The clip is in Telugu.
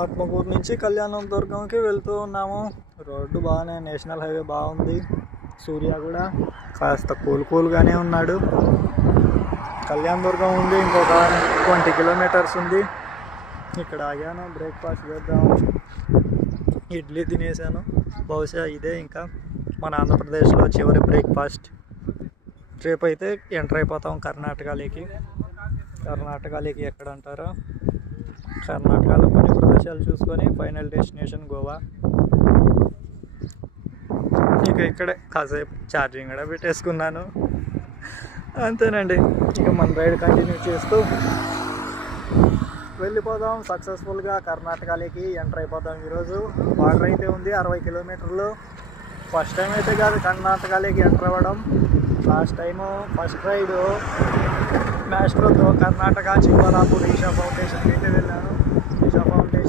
ఆత్మకూరు నుంచి కళ్యాణం దుర్గంకి వెళ్తూ ఉన్నాము. రోడ్డు బాగానే, నేషనల్ హైవే బాగుంది. సూర్య కూడా కాస్త కూల్గానే ఉన్నాడు. కళ్యాణ దుర్గం ఉంది, ఇంకొక 20 కిలోమీటర్స్ ఉంది. ఇక్కడ ఆగాను, బ్రేక్ఫాస్ట్ చేద్దాం. ఇడ్లీ తినేసాను. బహుశా ఇదే ఇంకా మన ఆంధ్రప్రదేశ్లో చివరి బ్రేక్ఫాస్ట్. రేపు అయితే ఎంటర్ అయిపోతాం కర్ణాటకలోకి. ఎక్కడ అంటారో, కర్ణాటకలో కొన్ని ప్రదేశాలు చూసుకొని ఫైనల్ డెస్టినేషన్ గోవా. ఇక ఇక్కడే కాసేపు ఛార్జింగ్ కూడా పెట్టేసుకున్నాను. అంతేనండి, ఇక మన రైడ్ కంటిన్యూ చేస్తూ వెళ్ళిపోదాం. సక్సెస్ఫుల్గా కర్ణాటకలోకి ఎంటర్ అయిపోతాం. ఈరోజు బార్డర్ అయితే ఉంది 60 కిలోమీటర్లు. ఫస్ట్ టైం అయితే కాదు కర్ణాటకలోకి ఎంటర్ అవ్వడం. లాస్ట్ టైము ఫస్ట్ రైడ్ మ్యాస్ట్రోతో కర్ణాటక చిక్బల్లాపూర్ ఈషా ఫౌండేషన్కి అయితే వెళ్ళాను. ఈషా ఫౌండేషన్